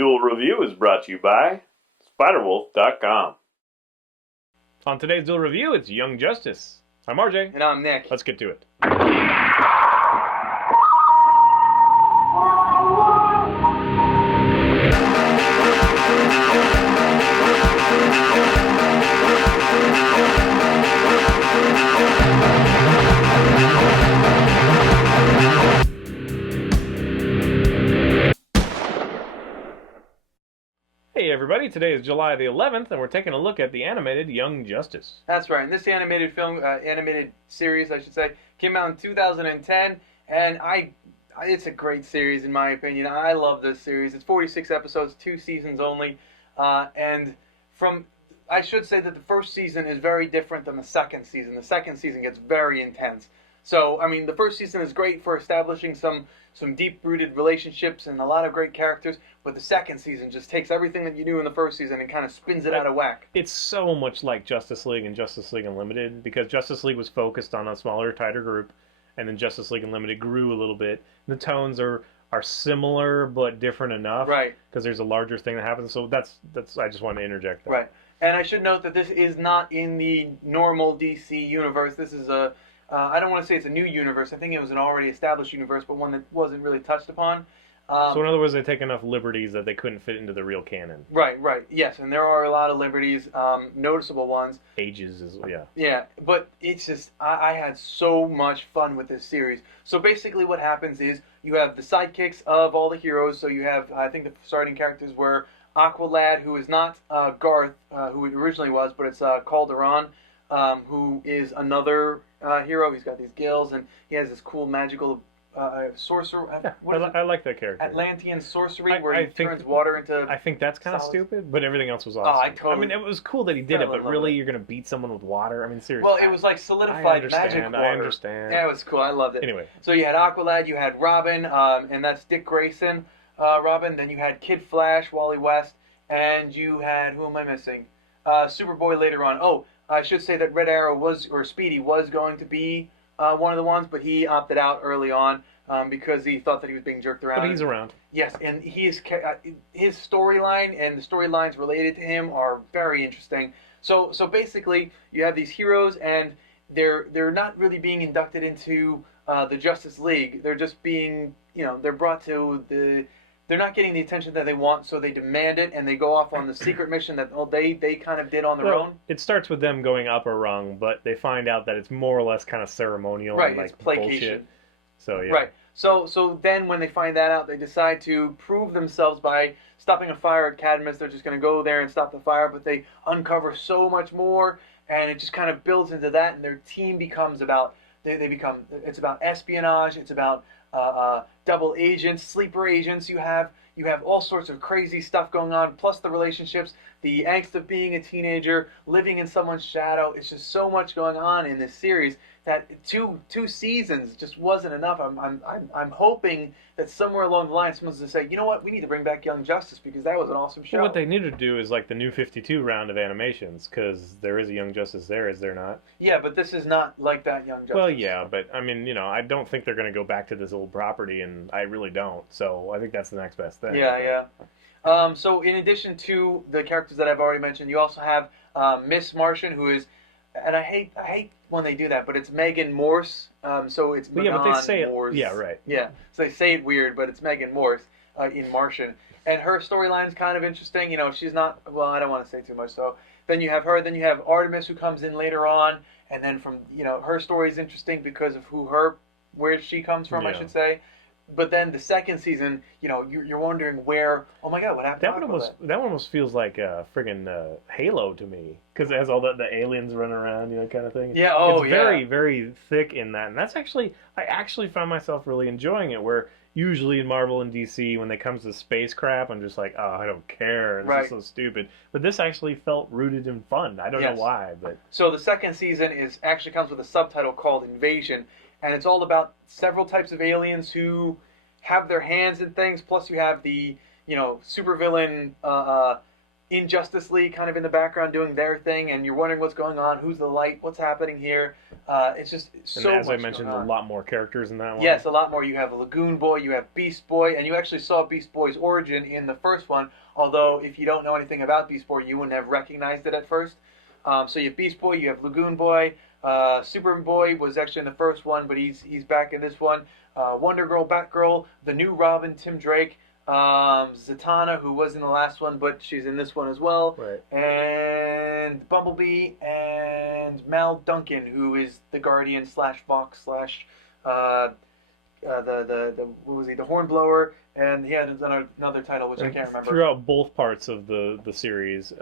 Duel Review is brought to you by SpiderWolf.com. On today's Duel Review, it's Young Justice. I'm RJ. And I'm Nick. Let's get to it. Hey everybody, today is July the 11th, and we're taking a look at the animated Young Justice. That's right. And this animated series, I should say, came out in 2010, and it's a great series in my opinion. I love this series. It's 46 episodes, 2 seasons only, and I should say that the first season is very different than the second season. The second season gets very intense. So, I mean, the first season is great for establishing some deep-rooted relationships and a lot of great characters, but the second season just takes everything that you knew in the first season and kind of spins it out of whack. It's so much like Justice League and Justice League Unlimited, because Justice League was focused on a smaller, tighter group, and then Justice League Unlimited grew a little bit. The tones are similar, but different enough. Right. Because there's a larger thing that happens, so that's I just wanted to interject that. Right. And I should note that this is not in the normal DC universe. This is I don't want to say it's a new universe. I think it was an already established universe, but one that wasn't really touched upon. So in other words, they take enough liberties that they couldn't fit into the real canon. Right, yes, and there are a lot of liberties, noticeable ones. Ages is, yeah. Yeah, but it's just, I had so much fun with this series. So basically what happens is, you have the sidekicks of all the heroes, so you have, I think the starting characters were Aqualad, who is not Garth, who it originally was, but it's Calderon, who is another hero. He's got these gills, and he has this cool magical sorcerer. Yeah, I like that character. Atlantean sorcery, where he turns water into. I think that's kind of stupid, but everything else was awesome. Oh, I totally. I mean, it was cool that he did it, but really, you're gonna beat someone with water? I mean, seriously. Well, it was like solidified magic water. I understand. Yeah, it was cool. I loved it. Anyway, so you had Aqualad, you had Robin, and that's Dick Grayson. Robin. Then you had Kid Flash, Wally West, and you had, who am I missing? Superboy later on. Oh, I should say that Red Arrow Speedy was going to be one of the ones, but he opted out early on because he thought that he was being jerked around. But he's around. Yes, and his storyline and the storylines related to him are very interesting. So basically, you have these heroes, and they're not really being inducted into the Justice League. They're just being, they're brought to the. They're not getting the attention that they want, so they demand it, and they go off on the secret mission that they kind of did on their own. It starts with them going up a rung, but they find out that it's more or less kind of ceremonial, right? And like it's placation. Bullshit. So yeah. Right. So then when they find that out, they decide to prove themselves by stopping a fire at Cadmus. They're just going to go there and stop the fire, but they uncover so much more, and it just kind of builds into that, and their team becomes about. It's about espionage. It's about double agents, sleeper agents. You have all sorts of crazy stuff going on, plus the relationships, the angst of being a teenager, living in someone's shadow. It's just so much going on in this series that two seasons just wasn't enough. I'm hoping that somewhere along the line someone's going to say, you know what, we need to bring back Young Justice because that was an awesome show. Well, what they need to do is like the new 52 round of animations, because there is a Young Justice there, is there not? Yeah, but this is not like that Young Justice. Well, yeah, but I mean, I don't think they're going to go back to this old property, and I really don't. So I think that's the next best thing. Yeah. So in addition to the characters that I've already mentioned, you also have Miss Martian, who is, and I hate when they do that, but it's Megan Morse. So it's Megan but they say Morse. it. Yeah, right. Yeah, so they say it weird, but it's Megan Morse in Martian, and her storyline's kind of interesting. She's not. Well, I don't want to say too much. So then you have her. Then you have Artemis, who comes in later on, and then from her story is interesting because of where she comes from, yeah. I should say. But then the second season, you're wondering where. Oh my God, what happened? That one almost feels like friggin' Halo to me, because it has all the aliens running around, kind of thing. Yeah. It's very, very thick in that, and I actually found myself really enjoying it. Where usually in Marvel and DC, when they comes to space crap, I'm just like, oh, I don't care. This is so stupid. But this actually felt rooted in fun. I don't know why, but so the second season actually comes with a subtitle called Invasion. And it's all about several types of aliens who have their hands in things. Plus, you have the supervillain in Justice League, kind of in the background doing their thing, and you're wondering what's going on, who's the light, what's happening here. It's just so much. And as I mentioned, a lot more characters in that one. Yes, a lot more. You have Lagoon Boy, you have Beast Boy, and you actually saw Beast Boy's origin in the first one. Although, if you don't know anything about Beast Boy, you wouldn't have recognized it at first. So you have Beast Boy, you have Lagoon Boy. Superboy was actually in the first one, but he's back in this one. Wonder Girl, Batgirl, the new Robin, Tim Drake. Zatanna, who was in the last one, but she's in this one as well. Right. And Bumblebee and Mal Duncan, who is the Guardian / Fox / the what was he? The Hornblower, and he had another title which I can't remember. Throughout both parts of the series,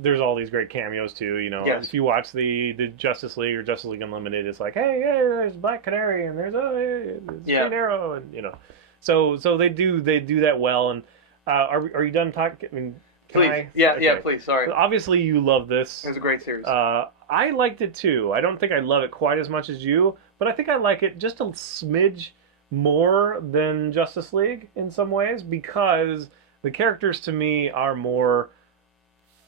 there's all these great cameos too. You know, yes. If you watch the Justice League or Justice League Unlimited, it's like, hey, there's Black Canary and there's Green Arrow, and you know. So they do that well. And are you done talking? I mean, please, yeah, please. Sorry. Obviously, you love this. It was a great series. I liked it too. I don't think I love it quite as much as you, but I think I like it just a smidge more than Justice League in some ways, because the characters to me are more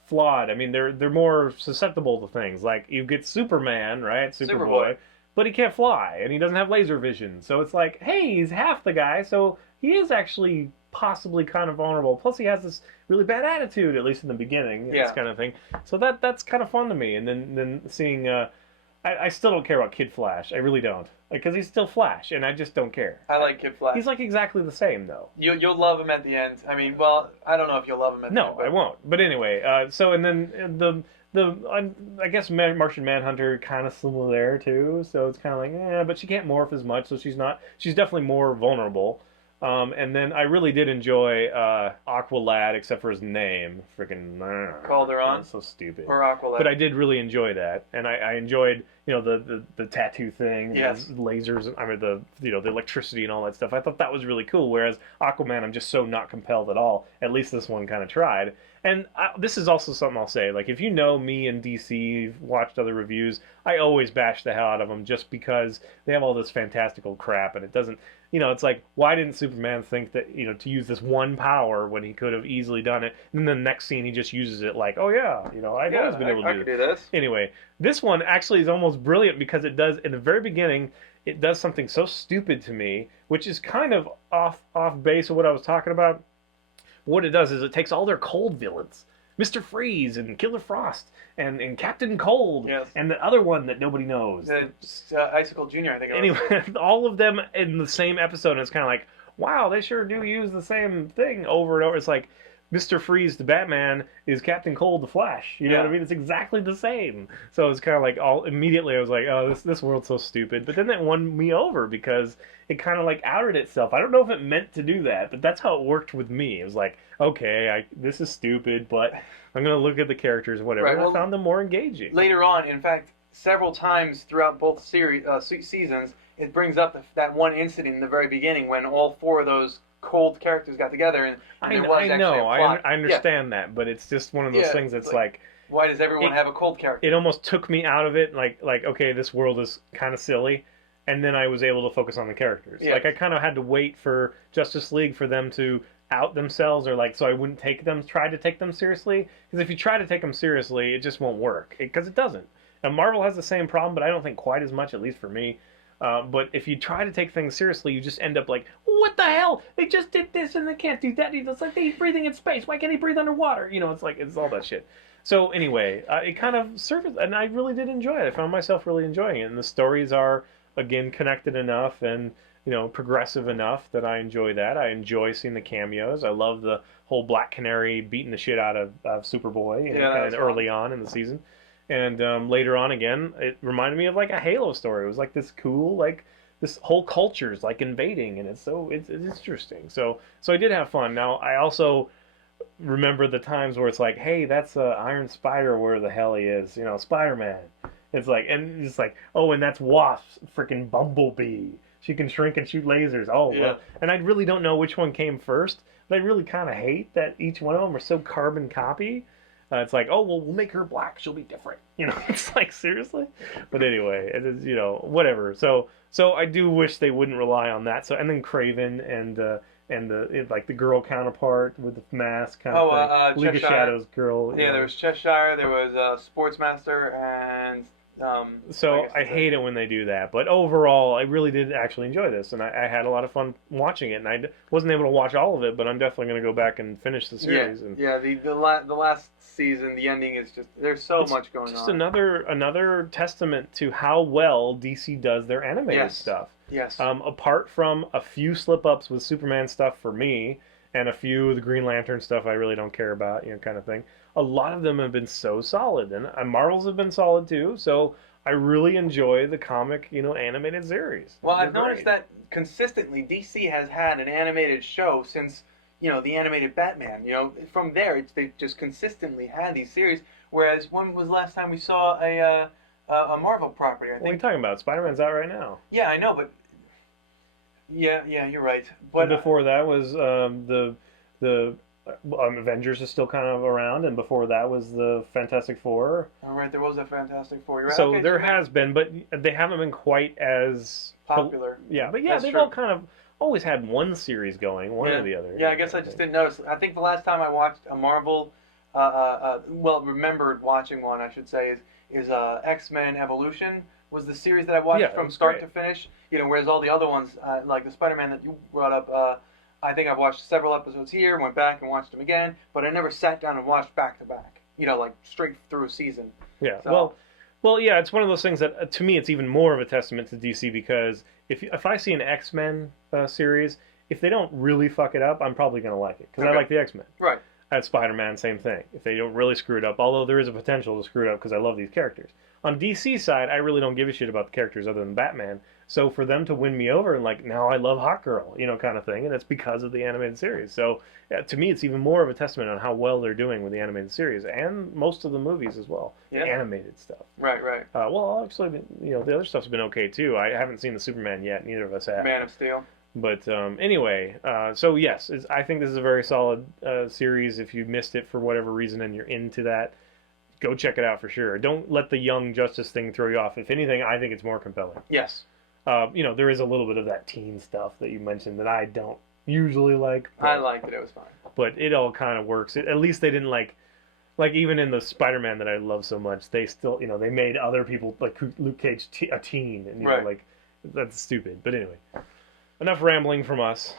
flawed. I mean, they're more susceptible to things. Like you get Superman, right? Superboy. But he can't fly, and he doesn't have laser vision. So it's like, hey, he's half the guy, so he is actually possibly kind of vulnerable. Plus, he has this really bad attitude, at least in the beginning, this kind of thing. So that's kind of fun to me. And then seeing, I still don't care about Kid Flash. I really don't, because he's still Flash, and I just don't care. I like Kid Flash. He's like exactly the same, though. You'll love him at the end. I mean, well, I don't know if you'll love him at the end. No, I won't. But anyway, so and then I guess Martian Manhunter kind of similar there too, so it's kind of like, but she can't morph as much, so she's definitely more vulnerable. And then I really did enjoy Aqualad, except for his name, freaking Calderon. So stupid. Or Aqualad. But I did really enjoy that, and I enjoyed the tattoo thing, yes, the lasers, I mean the electricity and all that stuff. I thought that was really cool. Whereas Aquaman, I'm just so not compelled at all. At least this one kind of tried. And this is also something I'll say. Like, if you know me and DC, watched other reviews, I always bash the hell out of them just because they have all this fantastical crap, and it doesn't. It's like, why didn't Superman think that, to use this one power when he could have easily done it? And then the next scene, he just uses it like, oh yeah, I've always been able to do this. Anyway, this one actually is almost brilliant because it does, in the very beginning, it does something so stupid to me, which is kind of off base of what I was talking about. What it does is it takes all their cold villains, Mr. Freeze and Killer Frost and Captain Cold, yes, and the other one that nobody knows. Icicle Jr., I think it was. Anyway, all of them in the same episode, and it's kind of like, wow, they sure do use the same thing over and over. It's like Mr. Freeze, the Batman, is Captain Cold, the Flash. You know what I mean? It's exactly the same. So it's kind of like, immediately I was like, oh, this world's so stupid. But then that won me over because it kind of like outed itself. I don't know if it meant to do that, but that's how it worked with me. It was like, okay, this is stupid, but I'm going to look at the characters and whatever. Right, well, I found them more engaging. Later on, in fact, several times throughout both seasons, it brings up that one incident in the very beginning when all four of those cold characters got together, and I understand that, but it's just one of those things that's like, why does everyone have a cold character? It almost took me out of it, like okay, this world is kind of silly, and then I was able to focus on the characters. Yes. Like I kind of had to wait for Justice League for them to out themselves, or like so I wouldn't try to take them seriously, because if you try to take them seriously, it just won't work, because it doesn't. And Marvel has the same problem, but I don't think quite as much, at least for me. But if you try to take things seriously, you just end up like, what the hell? They just did this and they can't do that. It's like he's breathing in space. Why can't he breathe underwater? It's like, it's all that shit. So anyway, it kind of surfaced, and I really did enjoy it. I found myself really enjoying it. And the stories are, again, connected enough and, progressive enough that I enjoy that. I enjoy seeing the cameos. I love the whole Black Canary beating the shit out of Superboy early on in the season. And later on, again, it reminded me of like a Halo story. It was like this cool, like this whole culture's like invading, and it's interesting. So I did have fun. Now I also remember the times where it's like, hey, that's Iron Spider, where the hell he is, Spider-Man. It's like, and it's like, oh, and that's Wasp, freaking Bumblebee. She can shrink and shoot lasers. Oh, yeah. Well, and I really don't know which one came first, but I really kind of hate that each one of them are so carbon copy. It's like, oh, well, we'll make her black. She'll be different. It's like, seriously? But anyway, it is, whatever. So I do wish they wouldn't rely on that. So, and then Kraven and the girl counterpart with the mask kind of thing. League of Cheshire. Shadows girl. Yeah, there was Cheshire, there was Sportsmaster, and so I hate it when they do that, but overall, I really did actually enjoy this, and I had a lot of fun watching it. And I wasn't able to watch all of it, but I'm definitely going to go back and finish the series. The last season, the ending is just there's so much going on. Just another testament to how well DC does their animated stuff. Yes. Apart from a few slip-ups with Superman stuff for me, and a few of the Green Lantern stuff I really don't care about, kind of thing. A lot of them have been so solid, and Marvel's have been solid too. So I really enjoy the comic, animated series. Well, I've noticed that consistently DC has had an animated show since the animated Batman. From there they've just consistently had these series. Whereas when was the last time we saw a Marvel property? What are you talking about? Spider-Man's out right now. Yeah, I know, but yeah, you're right. But before that was the Avengers is still kind of around, and before that was the Fantastic Four. All right, there was a Fantastic Four. You're right. So there has been, but they haven't been quite as popular. But they've all kind of always had one series going, one or the other. Yeah, I guess I just didn't notice. I think the last time I watched a Marvel, remembered watching one, I should say, is X-Men Evolution. Was the series that I watched from start to finish. Whereas all the other ones, like the Spider-Man that you brought up, I think I've watched several episodes here, went back and watched them again, but I never sat down and watched back to back. Like straight through a season. Yeah. So. Well, yeah. It's one of those things that to me it's even more of a testament to DC because if I see an X-Men series, if they don't really fuck it up, I'm probably gonna like it because I like the X-Men. Right. At Spider-Man, same thing. If they don't really screw it up, although there is a potential to screw it up because I love these characters. On DC side, I really don't give a shit about the characters other than Batman. So for them to win me over and now I love Hot Girl, kind of thing, and it's because of the animated series. So to me, it's even more of a testament on how well they're doing with the animated series and most of the movies as well, the animated stuff. Right. Well, actually, the other stuff's been okay too. I haven't seen the Superman yet. Neither of us have. Man of Steel. But anyway, so yes, I think this is a very solid series. If you missed it for whatever reason and you're into that, go check it out for sure. Don't let the Young Justice thing throw you off. If anything, I think it's more compelling. Yes. There is a little bit of that teen stuff that you mentioned that I don't usually like. I liked it. It was fine. But it all kind of works. At least they didn't like even in the Spider-Man that I love so much, they still, they made other people like Luke Cage a teen, and that's stupid. But anyway. Enough rambling from us.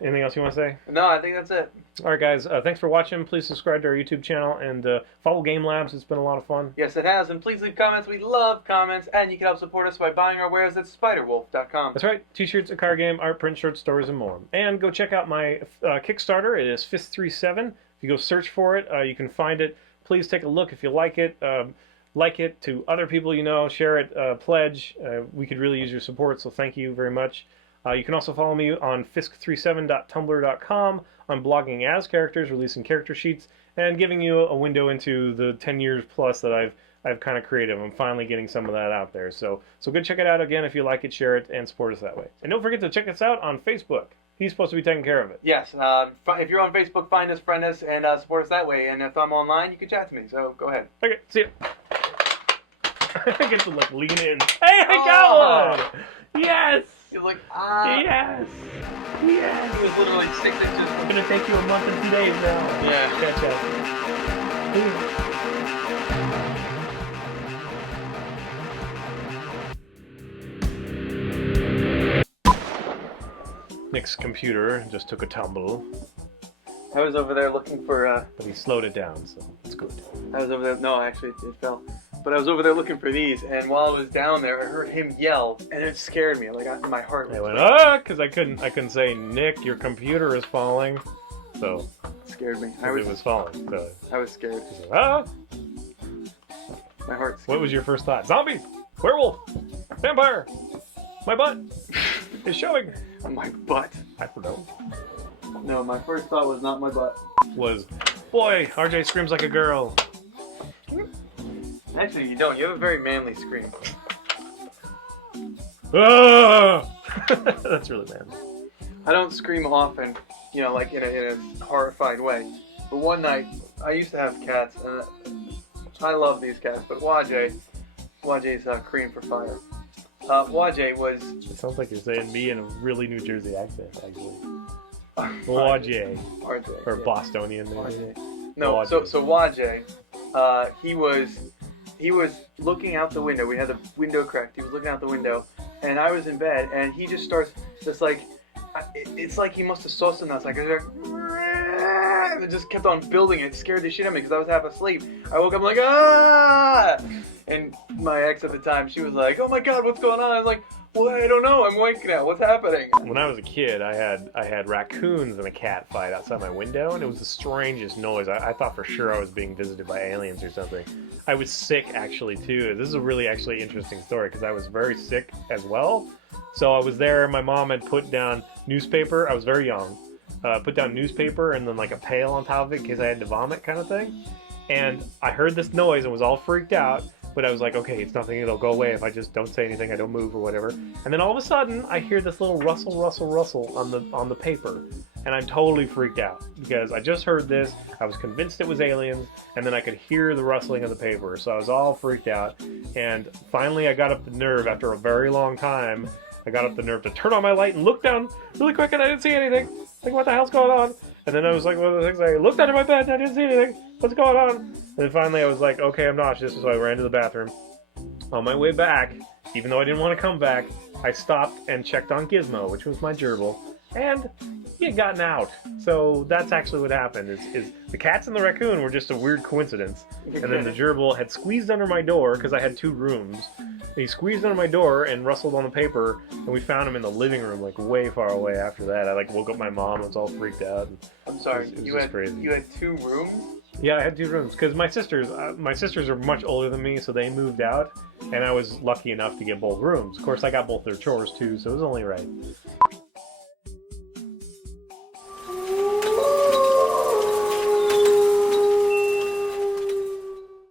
Anything else you want to say? No, I think that's it. All right, guys. Thanks for watching. Please subscribe to our YouTube channel and follow Game Labs. It's been a lot of fun. Yes, it has. And please leave comments. We love comments. And you can help support us by buying our wares at spiderwolf.com. That's right. T-shirts, a card game, art print, short stories, and more. And go check out my Kickstarter. It is Fist37. If you go search for it, you can find it. Please take a look if you like it. Like it to other people you know. Share it. Pledge. We could really use your support, so thank you very much. You can also follow me on fisk37.tumblr.com. I'm blogging as characters, releasing character sheets, and giving you a window into the 10 years plus that I've kind of created. I'm finally getting some of that out there. So go check it out again if you like it, share it, and support us that way. And don't forget to check us out on Facebook. He's supposed to be taking care of it. Yes. If you're on Facebook, find us, friend us, and support us that way. And if I'm online, you can chat to me. So go ahead. Okay, see ya. I get to lean in. Hey, I got one! Yes! He's like, Yes! Yes! He was literally 6 inches. It's gonna take you a month and 2 days now. Yeah. Catch up. Nick's computer just took a tumble. I was over there looking for... But he slowed it down, so it's good. I was over there... No, actually, it fell. But I was over there looking for these, and while I was down there, I heard him yell, and it scared me. My heart was... I went, because I couldn't say, Nick, your computer is falling. So... It scared me. It was falling, so... I was scared. Ah! My heart scared What was your first thought? Zombie! Werewolf! Vampire! My butt! is showing. My butt. I don't know. No, my first thought was not my butt. Was, boy, RJ screams like a girl. Actually, you don't. You have a very manly scream. Ah! That's really manly. I don't scream often, you know, like in a horrified way. But one night, I used to have cats, and I love these cats, but Wajay's cream for fire. Wajay was... It sounds like you're saying me in a really New Jersey accent, actually. Wajay. RJ. Or yeah. Bostonian, maybe. RJ. No, Wajay. so Wajay, he was looking out the window. We had the window cracked. He was looking out the window, and I was in bed, and he just starts just like, it's like he must have saw something else. Like, and it just kept on building. It scared the shit out of me because I was half asleep. I woke up like, ah! And my ex at the time, she was like, oh my god, what's going on? I was like, well, I don't know. I'm awake now. What's happening? When I was a kid, I had raccoons and a cat fight outside my window, and it was the strangest noise. I thought for sure I was being visited by aliens or something. I was sick, actually, too. This is a really, actually interesting story, because I was very sick as well. So I was there, my mom had put down newspaper. I was very young. Put down newspaper and then like a pail on top of it in case I had to vomit kind of thing. And I heard this noise and was all freaked out. But I was like, okay, it's nothing, it'll go away if I just don't say anything, I don't move or whatever. And then all of a sudden, I hear this little rustle on the paper. And I'm totally freaked out because I just heard this, I was convinced it was aliens, and then I could hear the rustling of the paper. So I was all freaked out. And finally I got up the nerve after a very long time. I got up the nerve to turn on my light and look down really quick, and I didn't see anything. Like, what the hell's going on? And then I was like, one of the things, I looked under my bed and I didn't see anything. What's going on? And then finally I was like, okay, I'm nauseous, so I ran to the bathroom. On my way back, even though I didn't want to come back, I stopped and checked on Gizmo, which was my gerbil, and he had gotten out. So that's actually what happened, is the cats and the raccoon were just a weird coincidence. And then the gerbil had squeezed under my door, because I had 2 rooms. He squeezed under my door and rustled on the paper, and we found him in the living room, like way far away after that. I like woke up my mom, I was all freaked out. I'm sorry, It was crazy. You had 2 rooms? Yeah, I had 2 rooms, because my sisters are much older than me, so they moved out, and I was lucky enough to get both rooms. Of course, I got both their chores too, so it was only right.